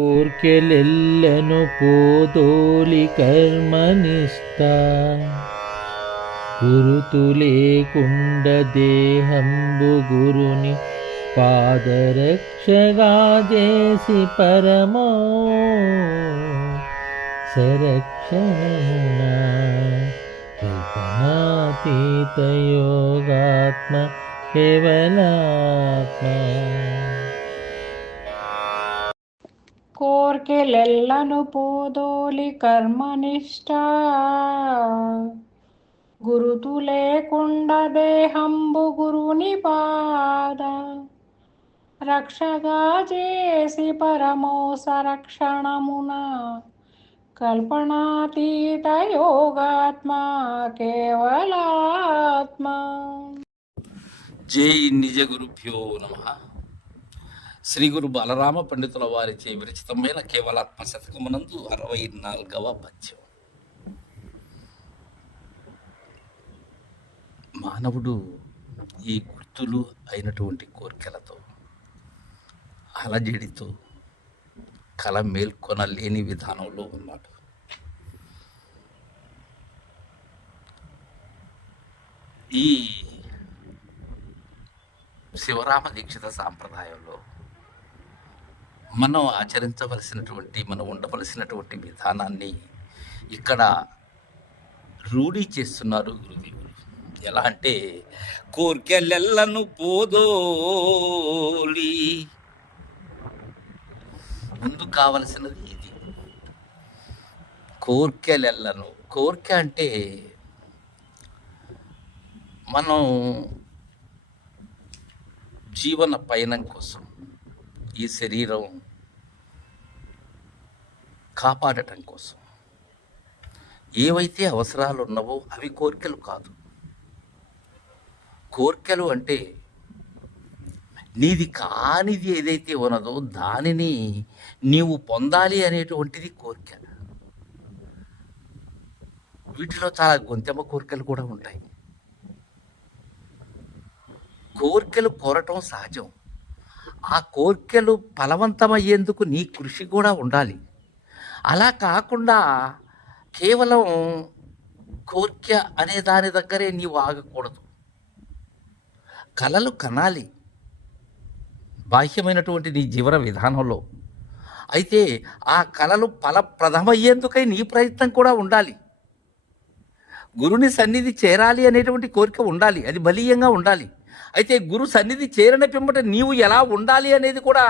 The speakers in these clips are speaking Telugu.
కోర్కెలెల్లను పోదోలి కర్మనిష్ట గురుతు లేకుండ దేహంబు గురుని పాదరక్షగా చేసి పరమో సరక్షణమున కల్పనాతీత యోగాత్మ కేవలాత్మ. కోర్కెలెల్లను పోదోలి కర్మనిష్ట గురుతు లేకుండ దేహంబు గురుని పాద రక్షగా చేసి పరమోస రక్షణమున కల్పనాతీత యోగాత్మ కేవలాత్మ. జై నిజ గురుభ్యో నమః. శ్రీ గురు బలరామ పండితుల వారిచే విరచితమైన కేవలాత్మ శతకమునందు 64వ పద్యం. మానవుడు ఈ గుర్తులు అయినటువంటి కోరికలతో అలజడితో కల మేల్కొనలేని విధానంలో ఉన్నాడు. ఈ శివరామ దీక్షిత సాంప్రదాయంలో మనం ఆచరించవలసినటువంటి, మనం ఉండవలసినటువంటి విధానాన్ని ఇక్కడ రూఢీ చేస్తున్నారు గురుదేవులు. ఎలా అంటే, కోర్కెలెల్లను పోదోలి, ముందు కావలసినది ఇది. కోర్కెలెల్లను, కోర్కె అంటే మనం జీవన పయనం కోసం ఈ శరీరం కాపాడటం కోసం ఏవైతే అవసరాలు ఉన్నావో అవి కోరికలు కాదు. కోరికలు అంటే నీది కానిది ఏదైతే ఉన్నదో దానిని నీవు పొందాలి అనేటువంటిది కోరిక. వీటిలో చాలా గొంతెమ్మ కోరికలు కూడా ఉంటాయి. కోరికలు కోరటం సహజం. ఆ కోరికలు ఫలవంతమయ్యేందుకు నీ కృషి కూడా ఉండాలి. అలా కాకుండా కేవలం కోరిక అనే దాని దగ్గరే నీవు ఆగకూడదు. కలలు కనాలి బాహ్యమైనటువంటి నీ జీవన విధానంలో. అయితే ఆ కలలు ఫలప్రదమయ్యేందుకై నీ ప్రయత్నం కూడా ఉండాలి. గురుని సన్నిధి చేరాలి అనేటువంటి కోరిక ఉండాలి, అది బలీయంగా ఉండాలి. అయితే గురు సన్నిధి చేరిన పిమ్మట నీవు ఎలా ఉండాలి అనేది కూడా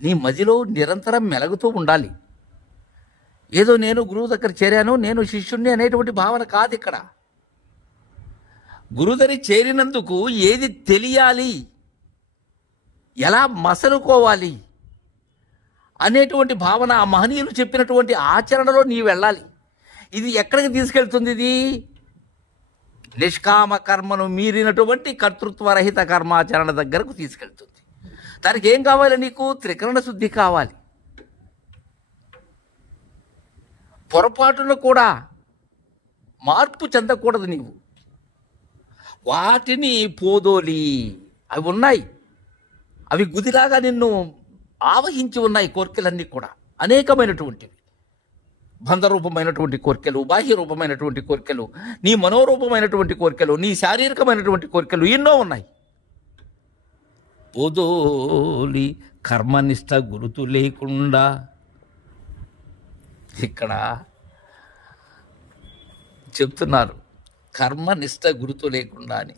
నీ మదిలో నిరంతరం మెలుగుతూ ఉండాలి. ఏదో నేను గురువు దగ్గర చేరాను, నేను శిష్యుణ్ణి అనేటువంటి భావన కాదు ఇక్కడ. గురుదరి చేరినందుకు ఏది తెలియాలి, ఎలా మసలుకోవాలి అనేటువంటి భావన ఆ మహనీయులు చెప్పినటువంటి ఆచరణలో నీవు వెళ్ళాలి. ఇది ఎక్కడికి తీసుకెళ్తుంది? ఇది నిష్కామ కర్మను మీరినటువంటి కర్తృత్వరహిత కర్మాచరణ దగ్గరకు తీసుకెళ్తుంది. దానికి ఏం కావాలి? నీకు త్రికరణ శుద్ధి కావాలి. పొరపాటును కూడా మార్పు చెందకూడదు నీవు. వాటిని పోదోలి, అవి ఉన్నాయి, అవి గుదిలాగా నిన్ను ఆవహించి ఉన్నాయి. కోరికలన్నీ కూడా అనేకమైనటువంటివి, బంధరూపమైనటువంటి కోరికలు, బాహ్య రూపమైనటువంటి కోరికలు, నీ మనోరూపమైనటువంటి కోరికలు, నీ శారీరకమైనటువంటి కోరికలు ఎన్నో ఉన్నాయి. పోదోలి కర్మనిష్ట గురుతు లేకుండా, ఇక్కడ చెప్తున్నారు కర్మనిష్ట గురుతు లేకుండా అని.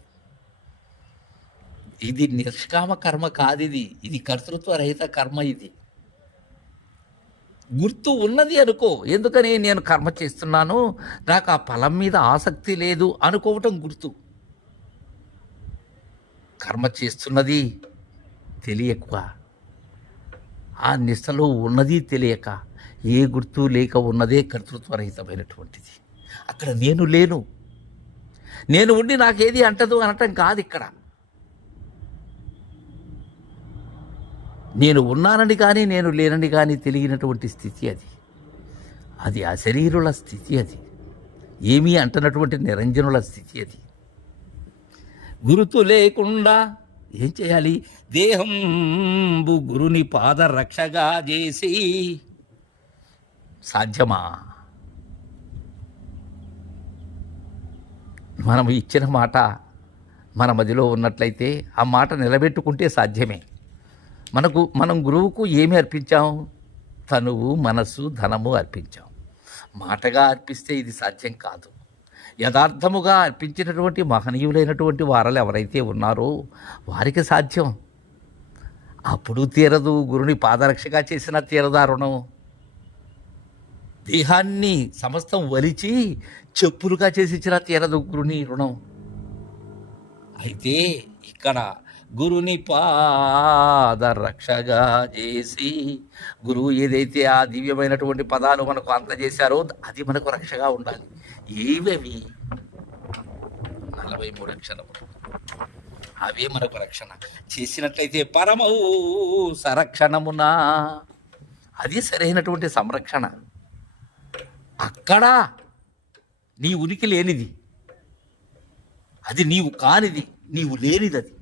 ఇది నిష్కామ కర్మ కాదు, ఇది కర్తృత్వ రహిత కర్మ. ఇది గుర్తు ఉన్నది అనుకో. ఎందుకని నేను కర్మ చేస్తున్నాను, నాకు ఆ ఫలం మీద ఆసక్తి లేదు అనుకోవటం గుర్తు. కర్మ చేస్తున్నది తెలియక, ఆ నిష్టలో ఉన్నది తెలియక, ఏ గుర్తు లేక ఉన్నదే కర్తృత్వరహితమైనటువంటిది. అక్కడ నేను లేను, నేను ఉండి నాకేది అంటదు అనటం కాదు. ఇక్కడ నేను ఉన్నానని కానీ నేను లేనని కానీ తెలియనటువంటి స్థితి అది. అది అశరీరుల స్థితి. అది ఏమీ అంటనటువంటి నిరంజనుల స్థితి. అది గురుతు లేకుండా ఏం చేయాలి? దేహంబు గురుని పాదరక్షగా చేసి. సాధ్యమా? మనం ఇచ్చిన మాట మన మదిలో ఉన్నట్లయితే ఆ మాట నిలబెట్టుకుంటే సాధ్యమే. మనం గురువుకు ఏమి అర్పించాం? తనువు, మనస్సు, ధనము అర్పించాం. మాటగా అర్పిస్తే ఇది సాధ్యం కాదు. యథార్థముగా అర్పించినటువంటి మహనీయులైనటువంటి వారలు ఎవరైతే ఉన్నారో వారికి సాధ్యం. అప్పుడు తీరదు. గురుని పాదరక్షగా చేసిన తీరదా రుణం. దేహాన్ని సమస్తం వలిచి చెప్పులుగా చేసి ఇచ్చిన తీరదు గురుని రుణం. అయితే ఇక్కడ గురుని పాదరక్షగా చేసి, గురువు ఏదైతే ఆ దివ్యమైనటువంటి పదాలు మనకు అందజేశారో అది మనకు రక్షగా ఉండాలి. ఏవేవి? 43 అక్షరములు. అవే మనకు రక్షణ చేసినట్లయితే పరమౌ సంరక్షణమునా, అది సరైనటువంటి సంరక్షణ. అక్కడ నీ ఉనికి లేనిది, అది నీవు కానిది, నీవు లేనిది,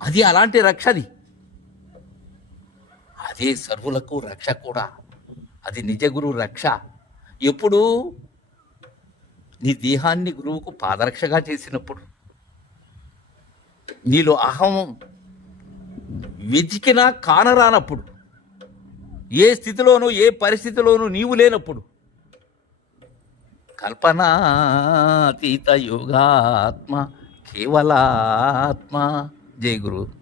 అది అలాంటి రక్షది. అదే సర్వులకు రక్ష కూడా. అది నిజ గురు రక్ష. ఎప్పుడు? నీ దేహాన్ని గురువుకు పాదరక్షగా చేసినప్పుడు, నీలో అహం వెతికినా కానరానప్పుడు, ఏ స్థితిలోనూ ఏ పరిస్థితిలోనూ నీవు లేనప్పుడు, కల్పనాతీత యోగాత్మ కేవలాత్మ. జై గురు.